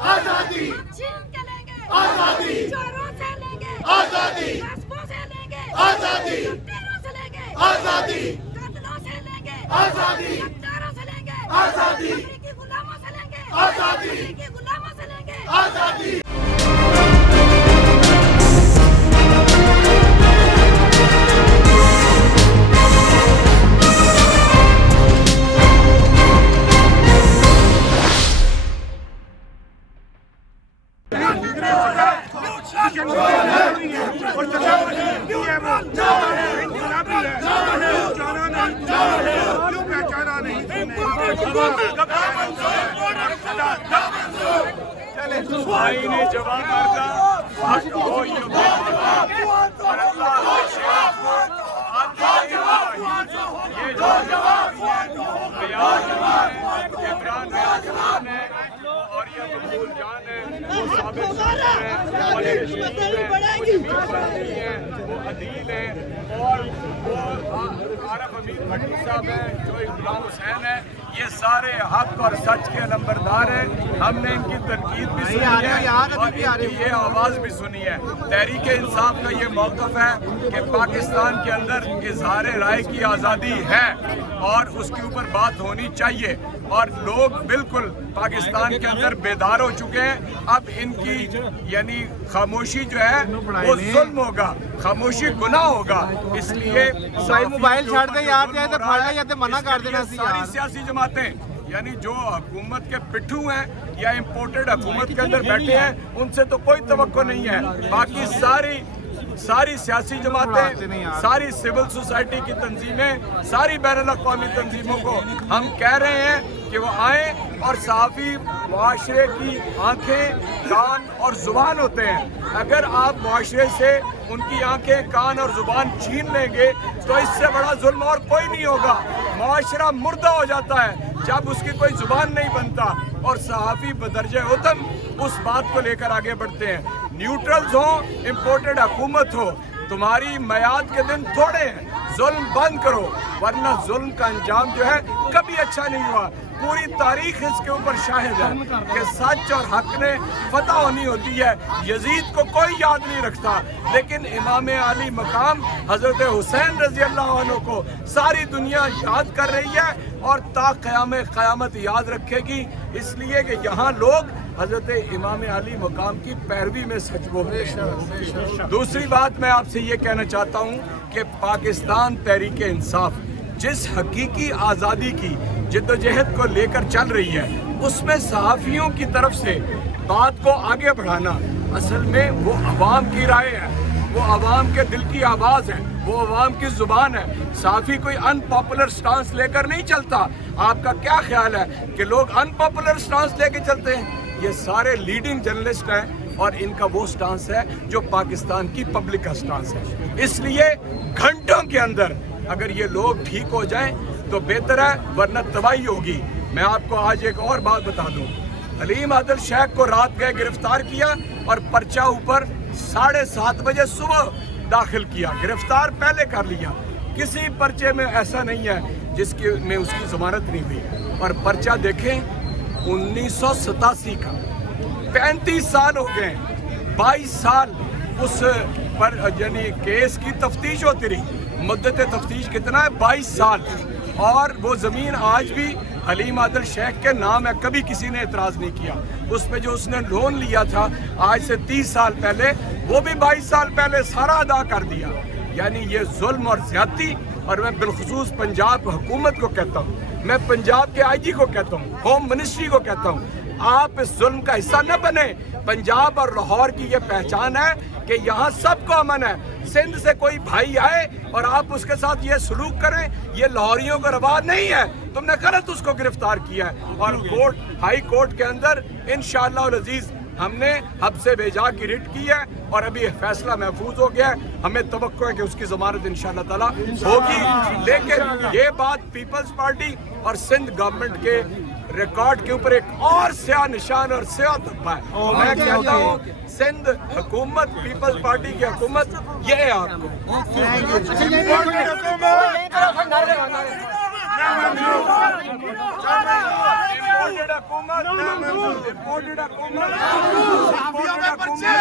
आजादी छीन के लेंगे, आजादी चोरों से लेंगे, आजादी कास्बों से लेंगे, आजादी लुटेरों से लेंगे, आजादी कातलों से लेंगे, आजादी गद्दारों से लेंगे, आजादी अमेरिकी गुलामों से लेंगे, आजादी अमेरिकी गुलामों से लेंगे। आजादी आईने जवाब मारता हक को ये और अल्लाह ये जो इमरान है और ये मकबूल जान है वो साबित है और ये है वो अदील है और वो आरफ अमीर भट्टी साहब है जो गुलाम हुसैन है। ये सारे हक और सच के नंबरदार हैं। हमने इनकी तनकीद भी सुनी है और इनकी ये आवाज़ भी सुनी है। तहरीक इंसाफ का ये मौक़िफ़ है कि पाकिस्तान के अंदर इज़हार राय की आज़ादी है और उसके ऊपर बात होनी चाहिए और लोग बिल्कुल पाकिस्तान के अंदर बेदार हो चुके हैं। अब इनकी यानी खामोशी जो है वो जुल्म होगा, खामोशी गुनाह होगा। इसलिए मोबाइल छाड़ दे यार, चाहे तो फाड़ना या तो मना कर देना। सारी सियासी जमातें यानी जो हुकूमत के पिट्ठू हैं या इम्पोर्टेड हुकूमत के अंदर बैठे हैं उनसे तो कोई तवक्को नहीं है। बाकी सारी सियासी जमातें, सारी सिविल सोसाइटी की तंजीमें, सारी बैनुल अक़वामी तंजीमों को हम कह रहे हैं कि वो आए और सहाफ़ी मुआशरे की आंखें, कान और ज़ुबान होते हैं। अगर आप मुआशरे से उनकी आंखें, कान और ज़ुबान छीन लेंगे तो इससे बड़ा जुल्म और कोई नहीं होगा। मुआशरा मुर्दा हो जाता है जब उसकी कोई ज़ुबान नहीं बनता और सहाफ़ी बदरजे उतम उस बात को लेकर आगे बढ़ते हैं। न्यूट्रल्स हो, इम्पोर्टेड हुकूमत हो, तुम्हारी मयाद के दिन थोड़े हैं। जुल्म बंद करो वरना जुल्म का अंजाम जो है कभी अच्छा नहीं हुआ। पूरी तारीख इसके ऊपर शाहिद है कि सच और हक ने फतह होनी होती है। यजीद को कोई याद नहीं रखता लेकिन इमाम आली मकाम हज़रत हुसैन रज़ी अल्लाह अन्हु को सारी दुनिया याद कर रही है और ता क़यामत याद रखेगी। इसलिए कि यहाँ लोग हज़रत इमाम आली मकाम की पैरवी में सच बोलते हैं। दूसरी बात मैं आपसे ये कहना चाहता हूँ कि पाकिस्तान तहरीक इंसाफ जिस हकीकी आज़ादी की जिद्दोजहद को लेकर चल रही है उसमें सहाफ़ियों की तरफ से बात को आगे बढ़ाना असल में वो अवाम की राय है, वो अवाम के दिल की आवाज़ है, वो अवाम की ज़ुबान है। सहाफ़ी कोई अनपॉपुलर स्टांस लेकर नहीं चलता। आपका क्या ख्याल है कि लोग अनपॉपुलर स्टांस लेकर चलते हैं? ये सारे लीडिंग जर्नलिस्ट हैं और इनका वो स्टांस है जो पाकिस्तान की पब्लिक का स्टांस है। इसलिए घंटों के अंदर अगर ये लोग ठीक हो जाएं तो बेहतर है वरना तबाही होगी। मैं आपको आज एक और बात बता दूं, हलीम आदिल शेख को रात गए गिरफ्तार किया और पर्चा ऊपर 7:30 बजे सुबह दाखिल किया, गिरफ्तार पहले कर लिया। किसी पर्चे में ऐसा नहीं है जिसकी में उसकी जमानत नहीं हुई। और पर्चा देखें 1987 का, 35 साल हो गए, 22 साल उस पर यानी केस की तफ्तीश होती रही। मुद्दत तफ्तीश कितना है? 22 साल। और वो ज़मीन आज भी हलीम आदिल शेख के नाम है, कभी किसी ने एतराज़ नहीं किया। उस पर जो उसने लोन लिया था आज से 30 साल पहले, वो भी 22 साल पहले सारा अदा कर दिया। यानी ये जुल्म और ज़्यादती। और मैं बिलखुसूस पंजाब हुकूमत को कहता हूँ, मैं पंजाब के IG को कहता हूँ, होम मिनिस्ट्री को कहता हूँ, आप इस जुल्म का हिस्सा न बने। पंजाब और लाहौर की ये पहचान है कि यहाँ सबको अमन है। सिंध से कोई भाई आए और आप उसके साथ ये सलूक करें, ये लाहौरियों का रवाज नहीं है। तुमने गलत उसको गिरफ्तार किया है। और कोर्ट, हाई कोर्ट के अंदर इंशाअल्लाह अज़ीज़ हमने हब से भेजा की रिट की है और अभी फैसला महफूज हो गया है। हमें तवक्को है कि उसकी ज़मानत इंशाअल्लाह ताला होगी। लेकिन ये बात पीपल्स पार्टी और सिंध गवर्नमेंट के रिकॉर्ड के ऊपर एक और स्याह निशान और स्याह धब्बा है। मैं कहता हूँ सिंध हुकूमत, पीपल्स पार्टी की हुकूमत ये है आपको। Imported हुकूमत, imported हुकूमत, साफियों पे पर्चे,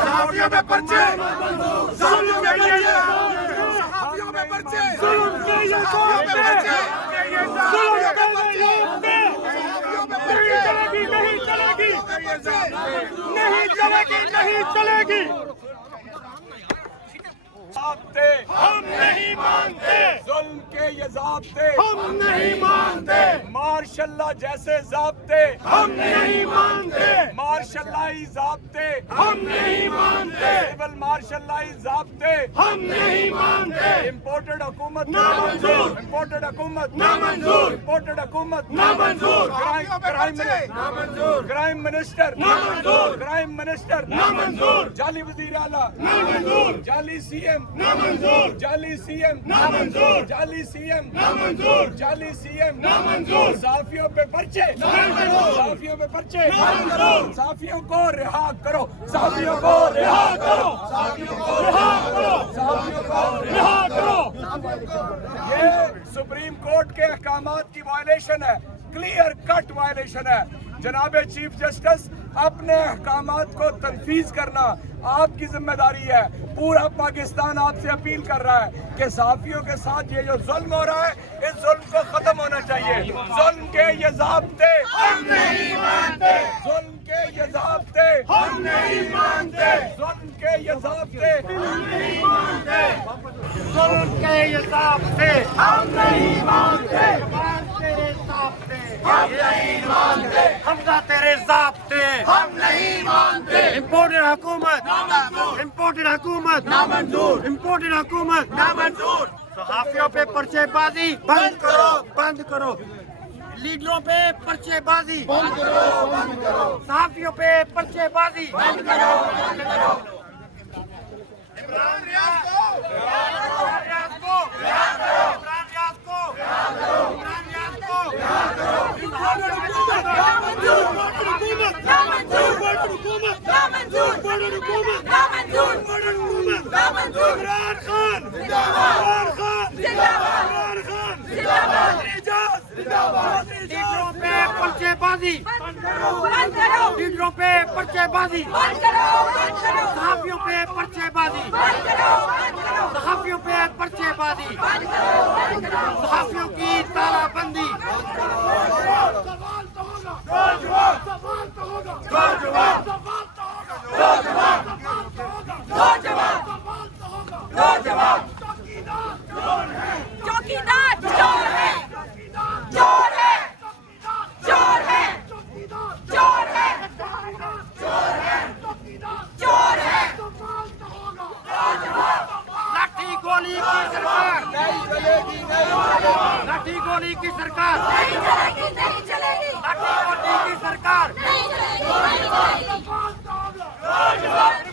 साफियों पे पर्चे, साफियों पे पर्चे, साफियों पे पर्चे, साफियों पे पर्चे, साफियों पे पर्चे, नहीं चलेगी, नहीं चलेगी, नहीं चलेगी। ज़ाब्ते हम नहीं मानते, जुल्म के ये ज़ाब्ते हम नहीं मानते, मार्शल्ला जैसे ज़ाब्ते हम नहीं मानते, मार्शल्लाई ज़ाब्ते हम नहीं मानते, सिविल मार्शल्लाई ज़ाब्ते हम नहीं मानते, इम्पोर्टेड हुकूमत नामंजूर, इम्पोर्टेड हुकूमत नामंजूर, इम्पोर्टेड हुकूमत नामंजूर, क्राइम मिनिस्टर नामंजूर, क्राइम मिनिस्टर नामंजूर, जाली वज़ीर आला नामंजूर, जाली सीएम नामंजूर, जाली सीएम नामंजूर, जाली सीएम नामंजूर, जाली सीएम नामंजूर, साफियों पे पर्चे नामंजूर, साफियों पे पर्चे नामंजूर, साफियों को रिहा करो साफियों को रिहा करो साफियों को रिहा करो, साफियों को रिहा करो। ये सुप्रीम कोर्ट के अहकामात की वायलेशन है, क्लियर कट वायलेशन है। जनाब चीफ जस्टिस, अपने अहकामात को तनफीज करना आपकी जिम्मेदारी है। पूरा पाकिस्तान आपसे अपील कर रहा है कि साफियों के साथ ये जो जुल्म हो रहा है, इस जुल्म को खत्म होना चाहिए। जुल्म के ये ज़ाब्ते हम नहीं मानते, जुल्म के ये ज़ाब्ते हम नहीं मानते, जुल्म के ये ज़ाब्ते हम नहीं मानते, जुल्म के ये ज़ाब्ते हम नहीं मानते, तेरे ज़ाब्ते हम नहीं मानते, हमजा तेरे ज़ाब्ते हम नहीं मानते, इम्पोर्टेड हुकूमत नामंजूर, इम्पोर्टेड हुकूमत नामंजूर, इम्पोर्टेड हुकूमत नामंजूर। सहाफियों पे पर्चेबाजी बंद करो, बंद करो। लीडरों पे पर्चेबाजी बंद करो, बंद करो। सहाफियों पे पर्चेबाजी बंद करो, बंद करो। इमरान रियाज को, इमरान रियाज को, इमरान रियाज को, इमरान रियाज को, इमरान खान, इमरान खान, इमरान खान, इजाज़, लीडरों पे पर्चेबाजी लीडरों पे पर्चेबाजी सहाफियों पे पर्चेबाजी सहाफियों पे पर्चेबाजी सहाफियों की तालाबंदी चौकीदार चोर है, चोर है, चोर है, चोर है, चोर है, लाठी गोली की सरकार लाठी गोली की सरकार नहीं चलेगी, नहीं चलेगी, लाठी गोली की सरकार नहीं चलेगी, नहीं चलेगी। के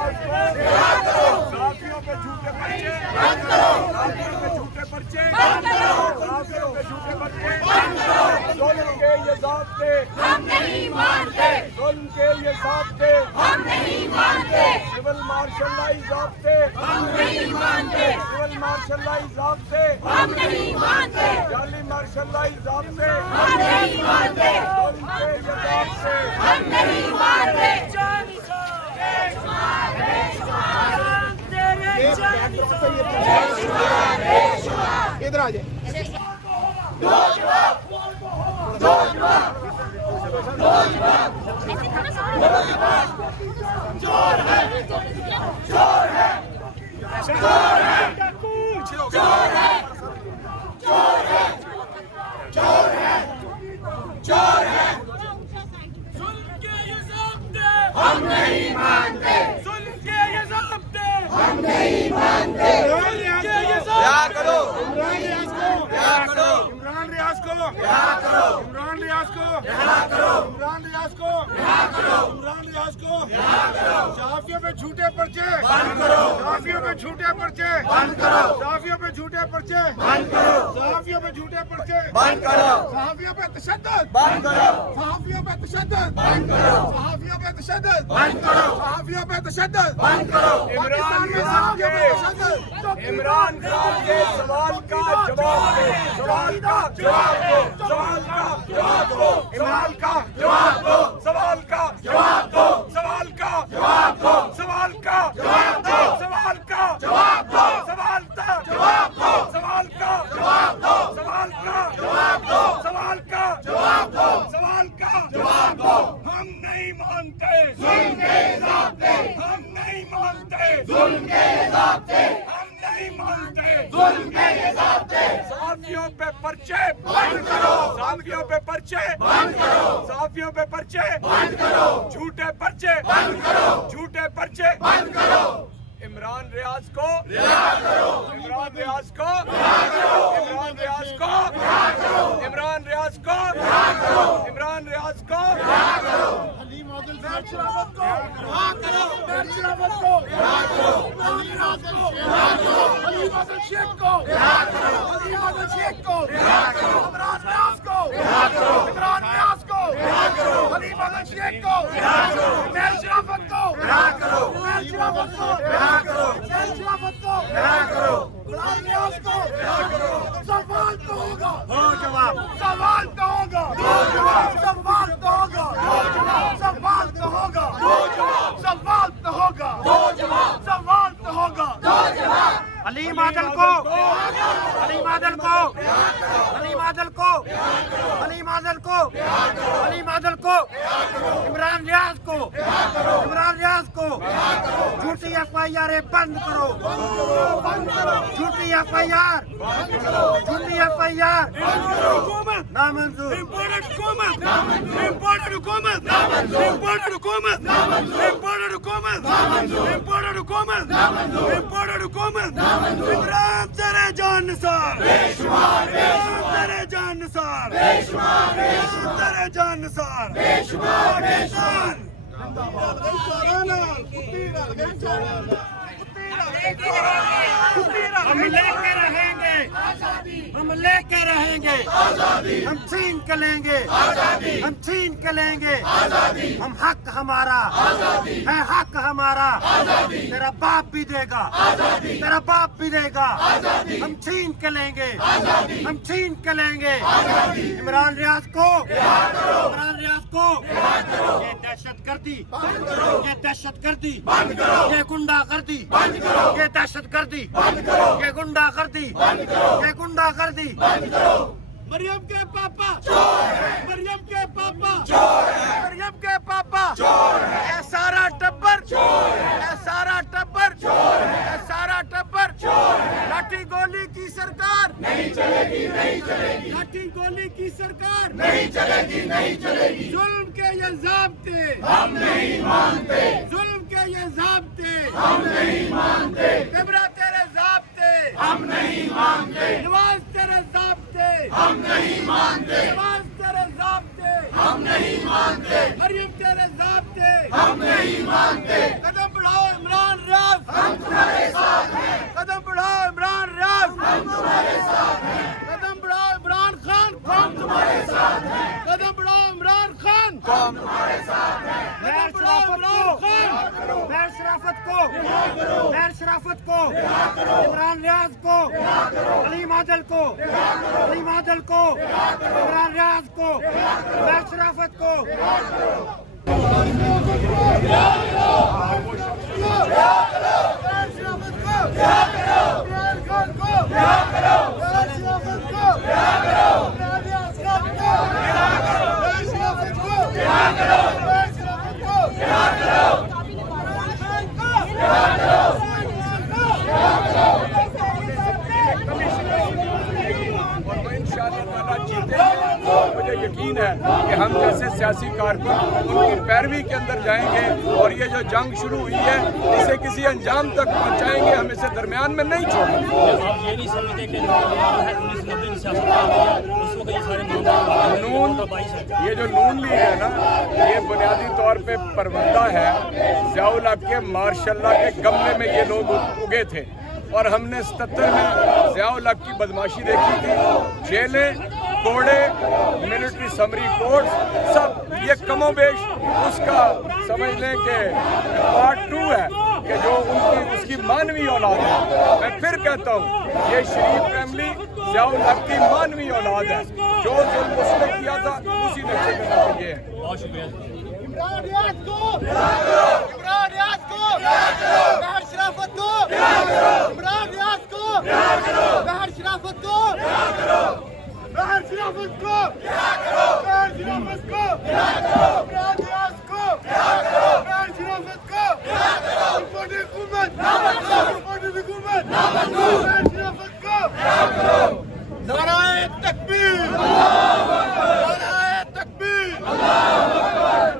हिसाब से साफियों पे झूठे पर्चे साफियों पे झूठे पर्चे साफियों पे झूठे पर्चे जुल्म के ये ज़ाब्ते हम नहीं मानते, जुल्म के ये ज़ाब्ते हम नहीं मानते, सिविल मार्शल्लाई ज़ाब्ते हम नहीं मानते, सिविल मार्शल्लाई ज़ाब्ते हम नहीं मानते, जाली मार्शल्लाई ज़ाब्ते हम नहीं मानते, जुल्म के ये ज़ाब्ते हम नहीं मानते। इधर आ जाए। हम नहीं मानते, जुल्म के ये ज़ाब्ते हम नहीं मानते, जुल्म के ये रिहा करो, इमरान रियाज को रिहा करो, इमरान रियाज को रिहा करो, इमरान रियाज को रिहा करो, सहाफियों पे झूठे पर्चे बंद करो, सहाफियों पे झूठे पर्चे बंद करो, सहाफियों पे झूठे पर्चे बंद करो, सहाफियों पे झूठे पर्चे बंद करो, सहाफियों पे तशद्दुद बंद करो, सहाफियों पे तशद्दुद बंद करो, सहाफियों पे तशद्दुद बंद करो, सहाफियों पे तशद्दुद बंद करो। इमरान खान के सवाल का जवाब दो, सवाल का जवाब दो, सवाल का जवाब दो, सवाल का जवाब दो, सवाल का जवाब दो, सवाल का जवाब दो, सवाल का जवाब दो, सवाल का जवाब दो, सवाल का जवाब दो, सवाल का जवाब दो, सवाल का जवाब दो, सवाल का जवाब दो, सवाल का जवाब दो। हम नहीं मानते जुल्म के ज़ाब्ते, हम नहीं मानते जुल्म के ज़ाब्ते, हम नहीं मानते जुल्म के ज़ाब्ते। सहाफियों पे पर्चे बंद करो, सहाफियों पे पर्चे बंद करो, सहाफियों पे पर्चे बंद करो, झूठे पर्चे बंद करो, झूठे पर्चे बंद करो। इमरान रियाज को रिहा करो, इमरान रियाज को रिहा करो, इमरान रियाज को रिहा करो, इमरान रियाज को रिहा करो, इमरान रियाज को रिहा करो, हलीम आदिल शरावत को रिहा करो, शरावत को रिहा करो, हलीम आदिल को रिहा करो, हलीम आदिल शेख को रिहा करो, हलीम आदिल शेख को रिहा करो, इमरान रियाज को रिहा करो, इमरान रियाज को रिहा करो, हलीम आदिल शेख को रिहा करो, शरावत को रिहा करो, शरावत को रिहा करो, शरावत को रिहा करो, इमरान रियाज को रिहा करो। सवाल तो होगा, हो जवाब, सवाल तो होगा, हो जवाब, सवाल तो होगा, हो जवाब, सवाल तो होगा, हो जवाब, सवाल तो होगा, हो जवाब, सवाल तो होगा, हो जवाब। हलीम आदल को, हलीम आदल को, हलीम आदल को, हलीम आदल को, हलीम आदल को, इमरान रियाज को, इमरान रियाज को, झूठी FIR बंद करो, झूठी FIR, झूठी FIR नामंजूर, इम्पोर्टेड हुकूमत, इम्पोर्टेड हुकूमत, इम्पोर्टेड हुकूमत, इम्पोर्टेड हुकूमत, इम्पोर्टेड हुकूमत, इम्पोर्टेड हुकूमत। इमरान तेरे जान निसार, बेशुमार, तेरे जान निसार, बेशुमार, तेरे जान निसार, बेशुमार, बेशुमार। हम लेके रहेंगे, हम लेके रहेंगे, हम छीन के लेंगे, हम छीन के लेंगे, हम हक हमारा है, हक हमारा, तेरा बाप भी देगा, तेरा बाप भी देगा, हम छीन के लेंगे, हम छीन के लेंगे। इमरान रियाज को, इमरान रियाज को, ये दहशतगर्दी, ये दहशतगर्दी, ये गुंडागर्दी, ये दहशतगर्दी, ये गुंडागर्दी, ये गुंडागर्दी। मरियम के पापा चोर है, मरियम के पापा चोर है, मरियम के पापा चोर है, ये सारा टब्बर चोर है, ये सारा टब्बर चोर है, ये सारा टब्बर चोर है। लाठी गोली की सरकार नहीं चलेगी, नहीं चलेगी, लाठी गोली की सरकार नहीं चलेगी, नहीं चलेगी। जुल्म के ये ज़ाब्ते हम नहीं मानते, जुल्म के ये ज़ाब्ते हम नहीं मानते, किबरा तेरे ज़ाब्ते हम नहीं मानते, नवाज तेरे ज़ाब्ते हम नहीं मानते, नवाज तेरे ज़ाब्ते हम नहीं मानते, मरियम तेरे ज़ाब्ते हम नहीं मानते। कदम बढ़ाओ इमरान रियाज, हम तुम्हारे साथ हैं, कदम बढ़ाओ इमरान रियाज, हम तुम्हारे साथ हैं, कदम बढ़ाओ इमरान खान, हम तुम्हारे साथ हैं, कदम बढ़ाओ इमरान खान, हम तुम्हारे साथ हैं, कदम बढ़ाओ इमरान खान। मैं शराफत को, मैं शराफत को, इमरान रियाज को, हलीम आदल को, हलीम आदल को, इमरान रियाज को, मैं शराफत को। मुझे यकीन है कि हम जैसे सियासी कारकुन उनकी पैरवी के अंदर जाएंगे और ये जो जंग शुरू हुई है इसे किसी अंजाम तक पहुंचाएंगे, हम इसे दरमियान में नहीं छोड़ेंगे। आप ये नहीं समझते कि 1990 में सियासत उस वक्त ये सारे یہ جو نون لیگ ہے نا، یہ بنیادی طور پہ پروندہ ہے ضیاء الحق کے ماشاء اللہ کے گملے میں یہ لوگ اگے تھے، اور ہم نے 77 میں ضیاء الحق کی بدماشی دیکھی تھی، جیلیں، کوڑے، ملٹری سمری کورٹس، سب یہ کم و بیش اس کا سمجھ لیں کہ پارٹ 2 ہے کہ جو اس کی مانوی اولاد ہے۔ میں پھر کہتا ہوں یہ شریف فیملی ضیاء الحق کی مانوی اولاد ہے، جو ظلم اس نے کیا تھا اسی نقشے میں یہ ہے۔ عمران ریاض کو عمران ریاض کو بہر شرافت کو عمران ریاض کو بہر شرافت کو بہر شرافت کو بہر شرافت کو عمران ریاض کو بہر شرافت کو حکومت حکومت حکومت بہر شرافت کو نعرہ تکبیر نعرہ تکبیر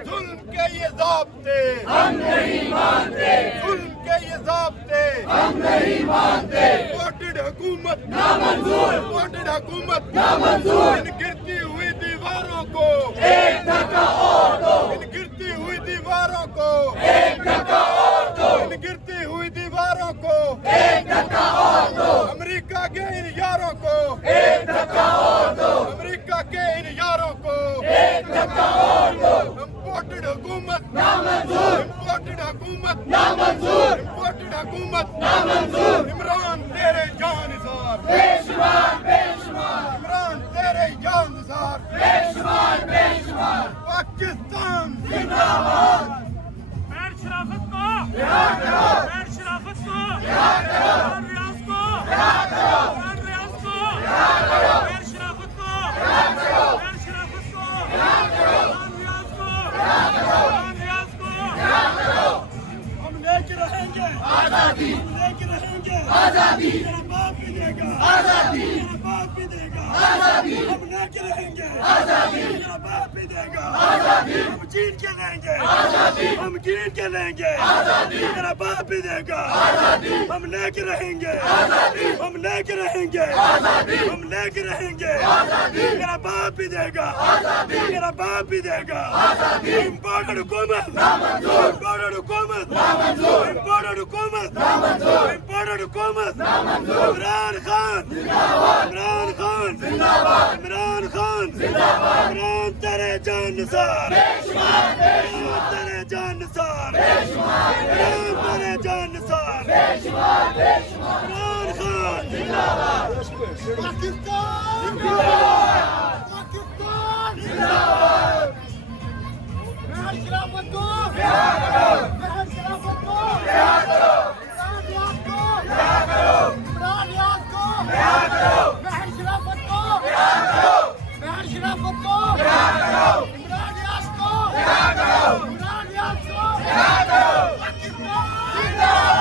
ظلم کے یہ ضابطے ہم نہیں مانتے ظلم کے یہ ضابطے ہم نہیں مانتے ووٹڈ حکومت نامنظور ووٹڈ حکومت نامنظور ان گرتی ہوئی دیواروں کو ایک دھکا اور دو ان گرتی ہوئی دیواروں کو ایک دھکا اور دو ان گرتی ہوئی دیواروں کو ایک دھکا اور دو امریکہ کے ان یاروں کو ایک دھکا اور دو امریکہ کے ان یاروں کو ایک دھکا اور دو امپورٹڈ حکومت نامنظور امپورٹڈ حکومت نامنظور امپورٹڈ حکومت نامنظور عمران تیرے جانثار بے شمار عمران تیرے جانثار بے شمار پاکستان زندہ باد بہر شرافت کو بہر شرافت کو عمران ریاض کو عمران ریاض کو بہر شرافت کو بہر شرافت کو عمران ریاض کو عمران ریاض کو ہم لے کے رہیں گے آزادی ہم لے کے رہیں گے آزادی میرا باپ بھی دے گا آزادی میرا باپ بھی دے گا آزادی ہم لے کے رہیں گے آزادی میرا باپ بھی دے گا آزادی ہم جیت کے لیں گے آزادی ہم جیت کے لیں گے آزادی میرا باپ بھی دے گا آزادی ہم لے کے رہیں گے آزادی ہم لے کے رہیں گے آزادی ہم لے کے رہیں گے آزادی میرا باپ بھی دے گا آزادی میرا باپ بھی دے گا آزادی امپورٹڈ حکومت نامنظور امپورٹڈ حکومت نامنظور امپورٹڈ حکومت نامنظور امپورٹڈ حکومت نامنظور عمران خان زندہ باد عمران خان زندہ باد عمران خان زندہ باد عمران تیرے جانثار بے شمار عمران تیرے جانثار بے شمار عمران تیرے جانثار بے شمار عمران خان زندہ باد پاکستان زندہ باد پاکستان زندہ باد بہر شرافت کو بہر شرافت کو عمران ریاض کو عمران ریاض کو بہر شرافت کو بہر شرافت کو عمران ریاض کو عمران ریاض کو پاکستان زندہ باد پاکستان زندہ باد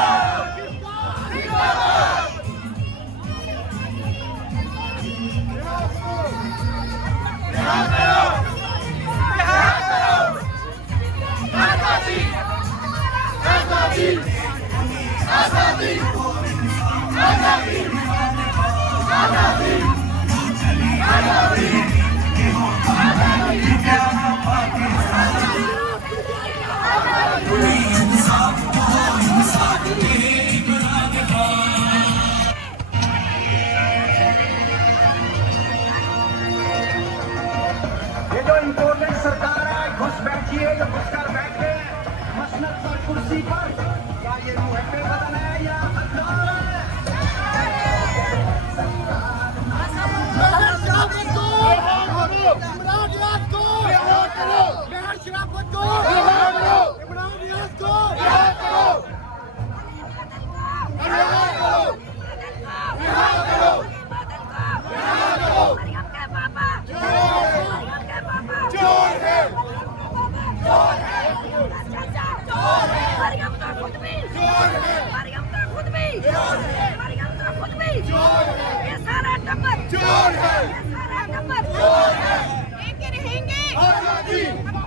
یہ جو امپورٹنٹ سرکار ہے گھس بیٹھیے جو گھس کر بیٹھے مسند پر کرسی پر کیا یہ محب بدن ہے یا غدار ہے بہر شرافت کو عمران ریاض کو بہر شرافت کو عمران ریاض کو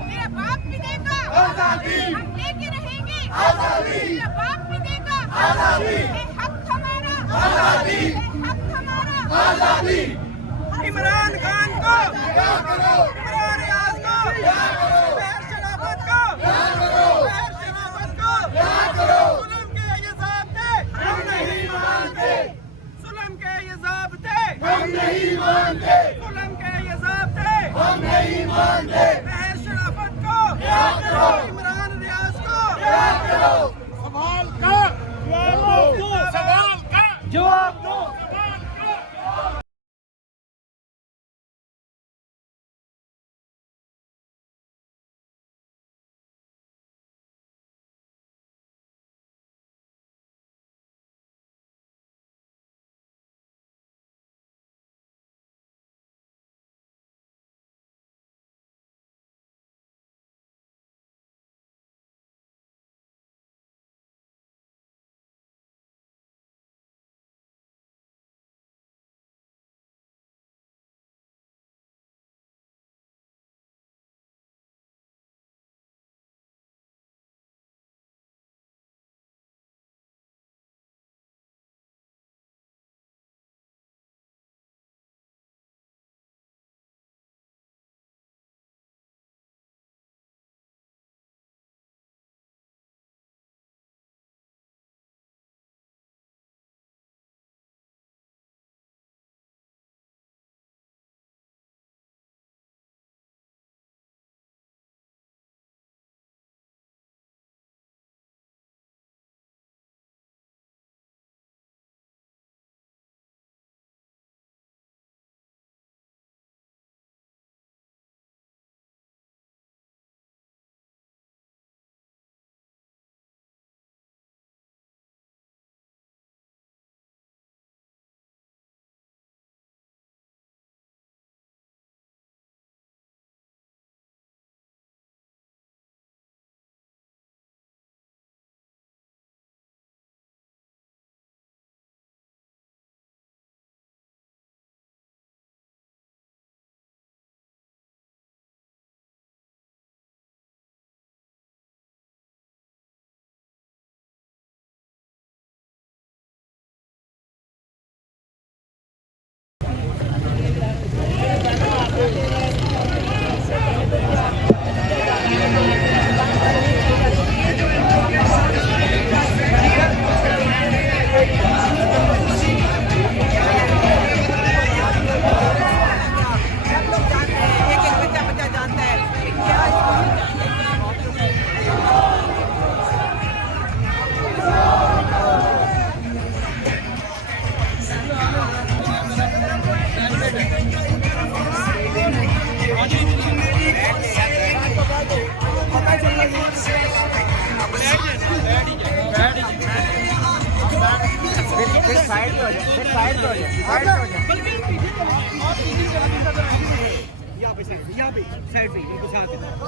میرا باپ بھی دے گا آزادی ہم لے کے رہیں گے آزادی میرا باپ بھی دے گا آزادی حق ہمارا آزادی حق ہمارا آزادی عمران خان کو، عمران ریاض کو، بہر شرافت کو، بہر شرافت کو، ظلم کے یہ ضابطے ہم نہیں مانتے، ظلم کے یہ ضابطے ہم نہیں مانتے، ظلم کے یہ ضابطے ہم نہیں مانتے، بہر شرافت کو، عمران ریاض کو، سوال کا جواب دو، سوال کا جواب دو.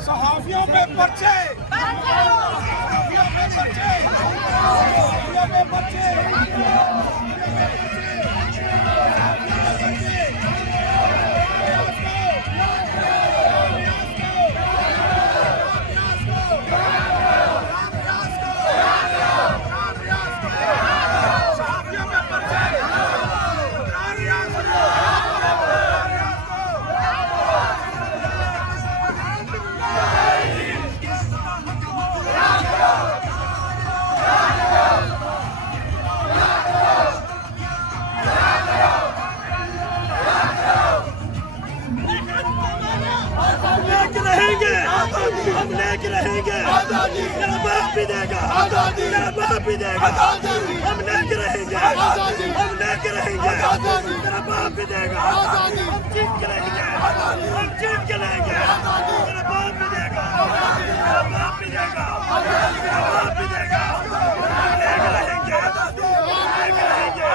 صحافیوں پہ پرچے، صحافیوں پہ پرچے، صحافیوں پہ پرچے. ہم لیک رہیں گے، میرا باپ بھی دے گا، میرا باپ بھی دے گا. ہم لیک رہیں گے، ہم لیک رہیں گے، میرا باپ بھی دے گا. ہم جیت کے لیں گے، ہم جیت کے لیں گے. میرا باپ بھی دے گا، میرا باپ بھی دے گا، میرا باپ بھی دے گا. ہم لیک رہیں گے، لیک رہیں گے.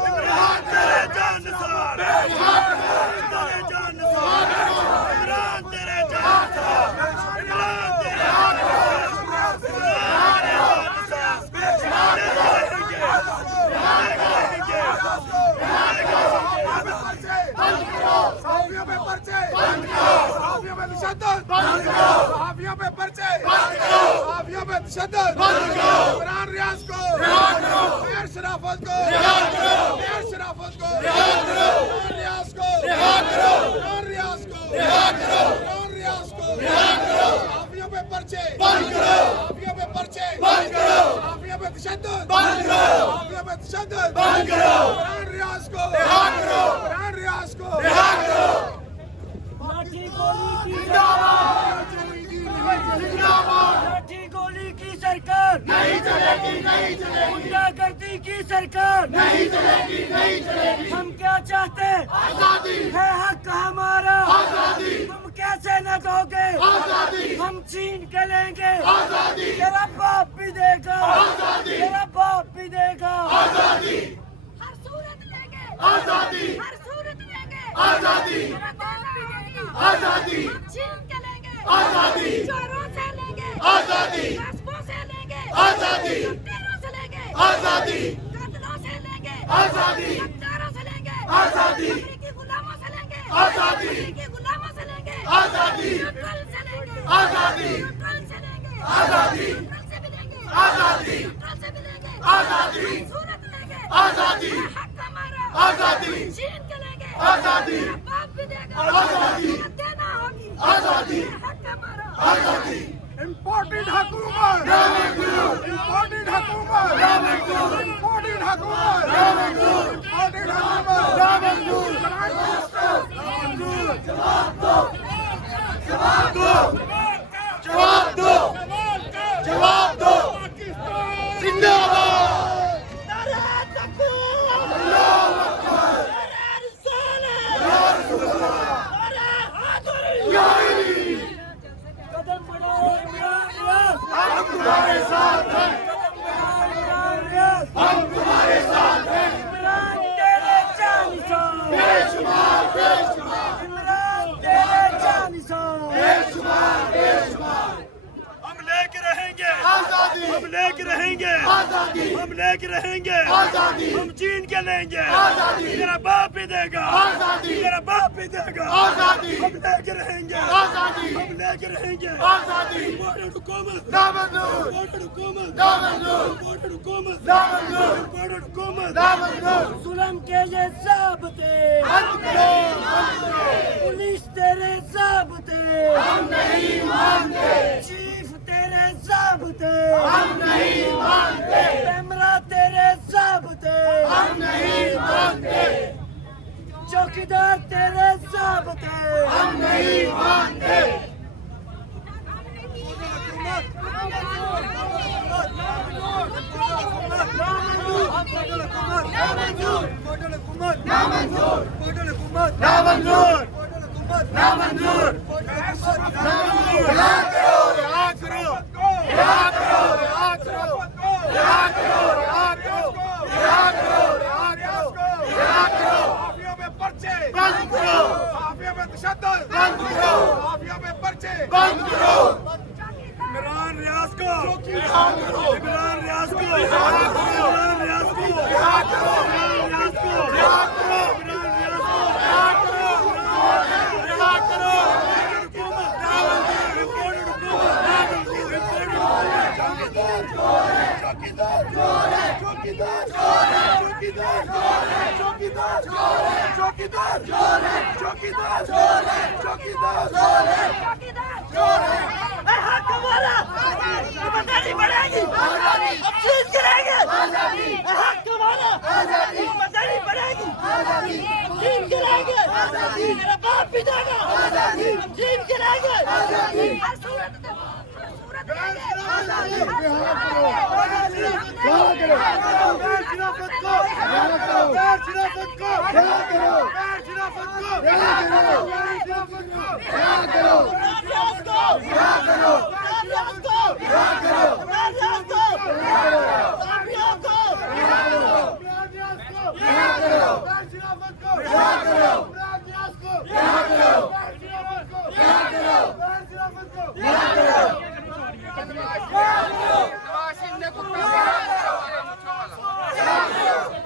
عمران تیرے جان نثار، عمران تیرے جان نثار، عمران تیرے جان نثار. صحافیوں پہ پرچے، तशद्दुद बंद करो, सहाफियों पे पर्चे बंद करो, सहाफियों पे तशद्दुद बंद करो, इमरान रियाज को रिहा करो, मेयर शराफत को रिहा करो, मेयर शराफत को रिहा करो, इमरान रियाज को रिहा करो, इमरान रियाज को रिहा करो, इमरान रियाज को रिहा करो, सहाफियों पे पर्चे बंद करो, सहाफियों पे पर्चे बंद करो, सहाफियों पे तशद्दुद बंद करो, सहाफियों पे तशद्दुद बंद करो, इमरान रियाज को रिहा करो, इमरान रियाज को रिहा करो। लाठी गोली की लाठी गोली की सरकार नहीं चलेगी, नहीं चलेगी, गुंडागर्दी की सरकार नहीं चलेगी, नहीं चलेगी। हम क्या चाहते आजादी है, हक हमारा आजादी, तुम कैसे न दोगे आजादी, हम छीन के लेंगे आजादी, तेरा बाप भी देगा आजादी, तेरा बाप भी देगा आजादी, हर सूरत लेंगे आजादी, हर सूरत लेंगे आजादी, तेरा बाप भी देगा आजादी, हम छीन के लेंगे आजादी, चोरों से लेंगे आजादी, कास्बों से लेंगे आजादी, लुटेरों से लेंगे आजादी, कातलों से लेंगे आजादी, गद्दारों से लेंगे आजादी, अमेरिकी गुलामों से लेंगे आजादी, अमेरिकी गुलामों से लेंगे आजादी, न्यूट्रल से लेंगे आजादी, न्यूट्रल से लेंगे आजादी, न्यूट्रल से भी लेंगे आजादी, न्यूट्रल से भी लेंगे आजादी, सूरत लेंगे आजादी, हक हमारा आजादी, छीन के लेंगे आजादी, तेरा बाप भी देगा आजादी, देना होगी आजादी, हक हमारा आजादी। इम्पोर्टेड हुकूमत इम्पोर्टेड हुकूमत इम्पोर्टेड हुकूमत इम्पोर्टेड जवाब दो, जवाब दो, जवाब दो, जिंदाबाद। कदम बढ़ाओ इमरान रियाज हम तुम्हारे साथ हैं, कदम बढ़ाओ इमरान रियाज हम तुम्हारे साथ हैं, इमरान तेरे जानिसां बेशुमार, बेशुमार, इमरान तेरे जानिसां बेशुमार, बेशुमार। हम लेके रहेंगे आजादी, हम लेके रहेंगे आजादी, हम लेके रहेंगे आजादी, हम छीन के लेंगे आजादी, तेरा बाप भी देगा आजादी, तेरा बाप भी देगा आजादी, हम लेके रहेंगे आजादी, हम लेके रहेंगे आजादी, इम्पोर्टेड हुकूमत ना मंजूर, इम्पोर्टेड हुकूमत ना मंजूर, इम्पोर्टेड हुकूमत ना मंजूर, इम्पोर्टेड हुकूमत ना मंजूर। जुल्म के ये ज़ाब्ते बंद करो, बंद करो, पुलिस तेरे ज़ाब्ते हम नहीं मानते, चीफ तेरे ज़ाब्ते हम नहीं मानते, कैमरा तेरे ज़ाब्ते हम नहीं मानते, चौकीदार तेरे ज़ाब्ते हम नहीं मानते। ना मंजूर, ना मंजूर, रिहा करो, रिहा करो, रिहा करो, रिहा करो, रिहा करो, रिहा करो, रिहा करो, रिहा करो, रिहा करो, सहाफियों पे पर्चे बंद करो, सहाफियों पे तशद्दुद बंद करो, सहाफियों पे पर्चे बंद करो, इमरान रियाज को रिहा करो, इमरान रियाज को रिहा करो, इमरान रियाज को रिहा करो, इमरान रियाज को रिहा करो, इमरान रियाज को रिहा करो, रिहा करो, चौकीदार चोर है, चौकीदार चोर है, चौकीदार चोर है, चौकीदार चोर है, चौकीदार चोर है, चौकीदार चोर है, चौकीदार चोर है, चोर है। हक हमारा नहीं बढ़ेगी अब चीज गिरेंगे हक हमारा नहीं बढ़ेगी चीज गिरेंगे मेरा बाप भी देगा चीज गिरेंगे हर सूरत लेंगे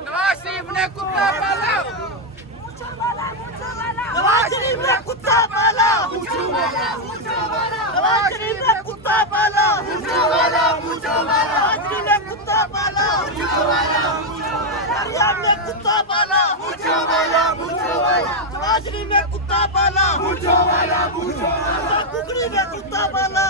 नवाज शरीफ ने कुत्ता पाला, नवाज शरीफ ने कुत्ता पाला मूंछ वाला कुत्ता पाला, हाजरी ने कुत्ता पाला, पंजाब ने कुत्ता पाला, हाजरी ने कुत्ता पाला, कुकड़ी ने कुत्ता पाला।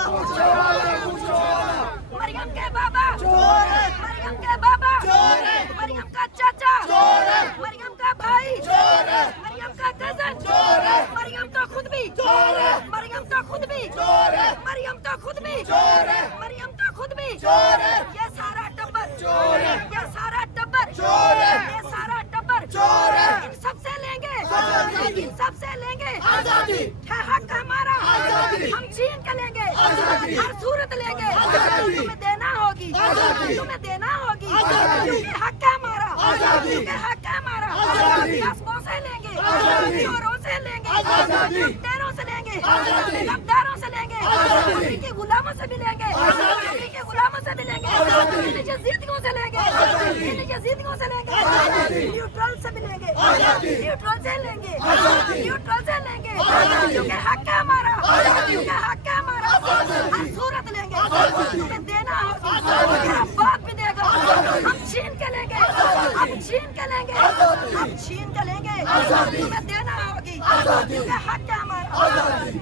मरियम के बाबा चोर है, मरियम के बाबा चोर है, मरियम का चाचा चोर है, मरियम का भाई चोर है, मरियम का कजन चोर है, मरियम तो खुद भी चोर है, मरियम तो खुद भी चोर है, मरियम तो खुद भी चोर है, मरियम तो खुद भी चोर है, ये सारा टब्बर चोर है, ये सारा टब्बर चोर है, ये सारा टब्बर चोर है, इन सबसे लेंगे आजादी, इन सबसे लेंगे आजादी, है हक हमारा आजादी, हम छीन के लेंगे आजादी, हर सूरत लेंगे आजादी, तुम्हें देना होगी आजादी, तुम्हें देना होगी आजादी, क्योंकि हक है हमारा आजादी, क्योंकि हक है हमारा आजादी, कास्मों से लेंगे आजादी, चोरों से लेंगे आजादी, लुटेरों से लेंगे आजादी, गद्दारों से लेंगे आजादी, अमरीकी गुलामों से भी लेंगे आजादी, अमरीकी गुलामों से भी लेंगे आजादी, इन यजीदियों से लेंगे आजादी, इन यजीदियों से लेंगे आजादी, न्यूट्रल से भी लेंगे आजादी, न्यूट्रल से लेंगे आजादी, न्यूट्रल से लेंगे आजादी, क्योंकि हक है हमारा आजादी, क्योंकि हक है हमारा आजादी, हर सूरत लेंगे आजादी, तुम्हें देना होगा आजादी, मेरा बाप भी देगा आजादी, हम छीन के लेंगे आजादी, हम छीन के लेंगे आजादी, हम छीन के लेंगे आजादी, तुम्हें देना होगी आजादी, क्योंकि हक है हमारा आजादी।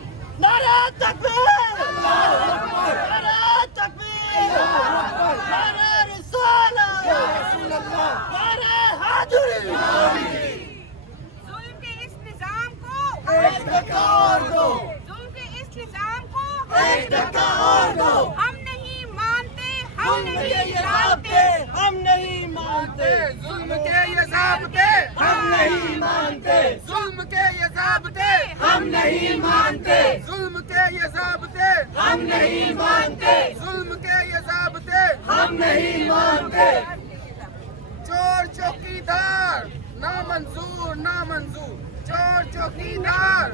नारे तकबीर, नारे तकबीर, नारे रिसालत, नारे हाजिरी। जुल्म के इस निजाम को एक धक्का और दो, जुल्म के इस निजाम को एक धक्का और दो। हम नहीं मानते हम नहीं जानते, हम नहीं मानते, जुल्म के ये ज़ाब्ते हम नहीं मानते, जुल्म के ये ज़ाब्ते हम नहीं मानते, जुल्म के ये ज़ाब्ते हम नहीं मानते, जुल्म के ये ज़ाब्ते हम नहीं मानते। चोर चौकीदार नामंजूर नामंजूर चोर चौकीदार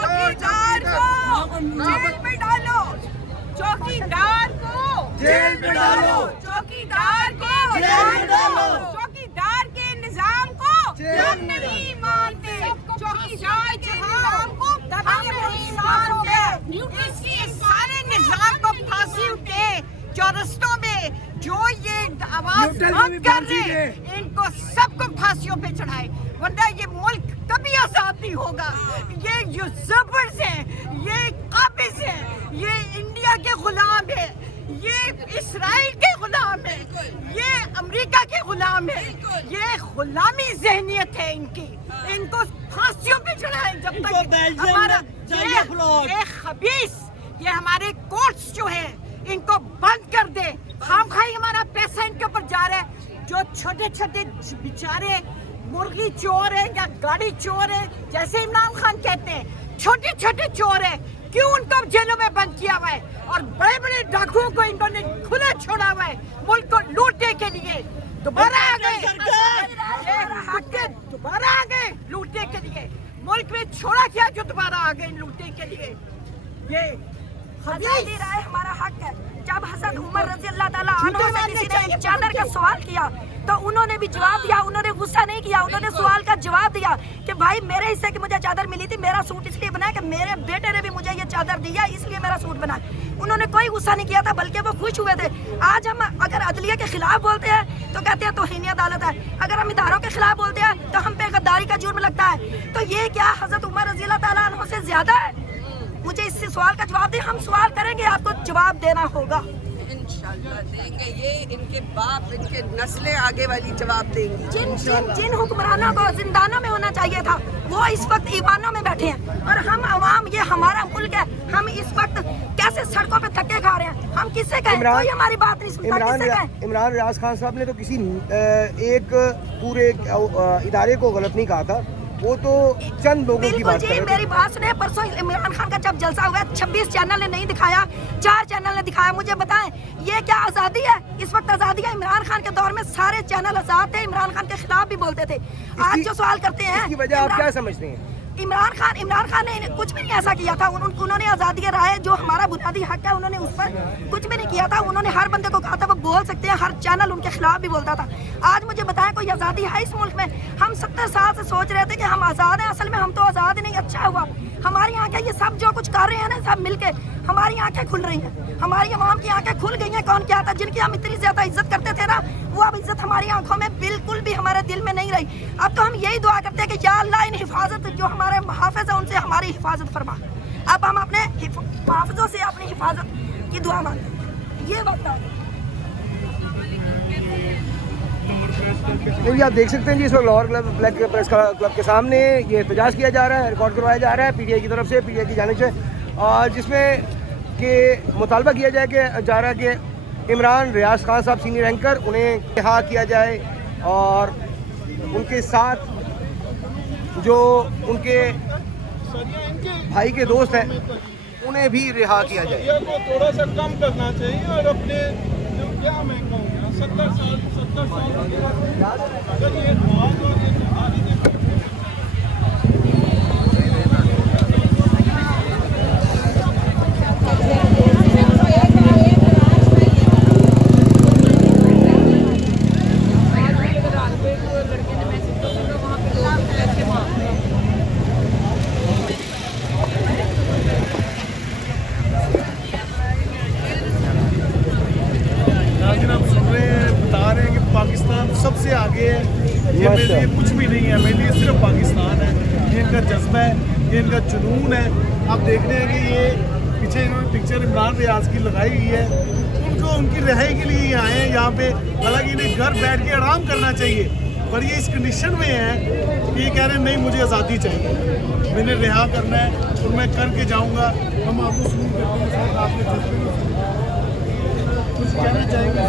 चौकीदार को जेल में डालो चौकीदार को जेल में डालो, चौकीदार को जेल में डालो, चौकीदार के निजाम को हम नहीं मानते चौकीदार के निजाम को हम नहीं मानते इसके सारे निजाम को फांसी उठे चौरस्तों में जो ये आवाज बंद कर रहे इनको सबको फांसियों पे चढ़ाए वरना ये मुल्क कभी आजाद नहीं होगा। ये जो जबर्स हैं, ये काबिज हैं, ये इंडिया के गुलाम है, ये इसराइल के गुलाम है, ये अमेरिका के गुलाम है, ये गुलामी जहनियत है इनकी। इनको फांसियों पे चढ़ाए जब तक हमारा ये खबीस ये हमारे कोर्ट्स जो है इनको बंद कर दे। खाम खाई हमारा पैसा इनके ऊपर जा रहा है। जो छोटे छोटे बेचारे मुर्गी चोर है या गाड़ी चोर है जैसे इमरान खान कहते हैं छोटे छोटे चोर है क्यों उनको जेलों में बंद किया हुआ है और बड़े बड़े डाकुओं को इन्होंने खुला छोड़ा हुआ है मुल्क को लूटने के लिए। दोबारा आ गए दोबारा आ गए लूटने के लिए। मुल्क में छोड़ा क्या जो दोबारा आ गए लूटने के लिए। ये आजादी राय हमारा हक है। जब हज़रत उमर रज़ी अल्लाह ताला अन्हु से किसी ने एक चादर का सवाल किया तो उन्होंने भी जवाब दिया, उन्होंने गुस्सा नहीं किया, उन्होंने सवाल का जवाब दिया कि भाई मेरे हिस्से की मुझे चादर मिली थी, मेरा सूट इसलिए बना कि मेरे बेटे ने भी मुझे ये चादर दिया इसलिए मेरा सूट बना। उन्होंने कोई गुस्सा नहीं किया था बल्कि वो खुश हुए थे। आज हम अगर अदलिया के खिलाफ बोलते हैं तो कहते हैं तौहीन अदालत है, अगर हम इदारों के खिलाफ बोलते हैं तो हम पे गद्दारी का जुर्म लगता है। तो ये क्या हज़रत उमर रज़ी अल्लाह ताला अन्हु से ज्यादा है? मुझे इस सवाल का जवाब दे, हम सवाल करेंगे आपको जवाब देना होगा। इंशाल्लाह देंगे, ये इनके बाप इनके नस्लें आगे वाली जवाब देंगी। जिन हुक्मरानों को जिंदानों में होना चाहिए था वो इस वक्त ईवानों में बैठे हैं और हम आवाम ये हमारा मुल्क है, हम इस वक्त कैसे सड़कों पे धक्के खा रहे हैं। हम किससे कहें? कोई हमारी बात नहीं सुनता, किससे कहें? इमरान रियाज खान साहब ने तो किसी एक पूरे इदारे को गलत नहीं कहा था, वो तो चंद लोगों की बिल्कुल बात जी, कर रहे मेरी बात सुने। परसों इमरान खान का जब जलसा हुआ 26 चैनल ने नहीं दिखाया, 4 चैनल ने दिखाया। मुझे बताएं ये क्या आज़ादी है? इस वक्त आज़ादी है? इमरान खान के दौर में सारे चैनल आज़ाद थे, इमरान खान के खिलाफ भी बोलते थे। आज जो सवाल करते हैं इसकी वजह आप क्या समझते हैं? इमरान खान ने कुछ भी नहीं ऐसा किया था। उन्होंने आज़ादी राय जो हमारा बुनियादी हक है उन्होंने उस पर कुछ भी नहीं किया था। उन्होंने हर बंदे को कहा था वो बोल सकते हैं, हर चैनल उनके खिलाफ भी बोलता था। आज मुझे बताएं कोई आज़ादी है इस मुल्क में? हम 70 साल से सोच रहे थे कि हम आज़ाद हैं, असल में हम तो आज़ाद ही नहीं। अच्छा हुआ हमारे यहाँ क्या ये सब जो कुछ कर रहे हैं ना सब मिलके हमारी आंखें खुल रही हैं, हमारी आवाम की आंखें खुल गई हैं। कौन क्या था जिनकी हम इतनी ज्यादा इज्जत करते थे ना, वो अब इज्जत हमारी आंखों में बिल्कुल भी हमारे दिल में नहीं रही। अब तो हम यही दुआ करते हैं कि या अल्लाह इन हिफाजत जो हमारे हाफिज है उनसे हमारी हिफाजत फरमा। अब हम अपने हाफिजों से अपनी हिफाजत की दुआ मांगते हैं। ये वक्त आ गया। जी आप देख सकते हैं जी, इस वक्त Lahore club black press club के सामने ये एहतजाज किया जा रहा है, रिकॉर्ड करवाया जा रहा है पीटीआई की तरफ से, पीटीआई की जानिब से, और जिसमें कि मुतालबा किया जा रहा है कि इमरान रियाज खान साहब सीनियर एंकर, उन्हें रिहा किया जाए और उनके साथ जो उनके भाई के दोस्त हैं उन्हें भी रिहा किया जाए। को थोड़ा सा कम करना चाहिए और अपने जो क्या मैं कहूँगा 70 साल अगर ये आवाज और ये हम सुन रहे हैं, बता रहे हैं कि पाकिस्तान सबसे आगे है। ये मेरे लिए कुछ भी नहीं है, मेरे लिए सिर्फ पाकिस्तान है। ये इनका जज्बा है, ये इनका जुनून है। आप देख रहे हैं कि ये पीछे इन्होंने पिक्चर इमरान रियाज की लगाई हुई है। उनको उनकी रिहाई के लिए ये आए हैं यहाँ पे। हालांकि इन्हें घर बैठ के आराम करना चाहिए, पर ये इस कंडीशन में है कि ये कह रहे हैं नहीं मुझे आज़ादी चाहिए, मैंने रिहा करना है और मैं करके जाऊँगा। हम आपको सुन करते हैं, आपने कुछ कहना चाहेंगे?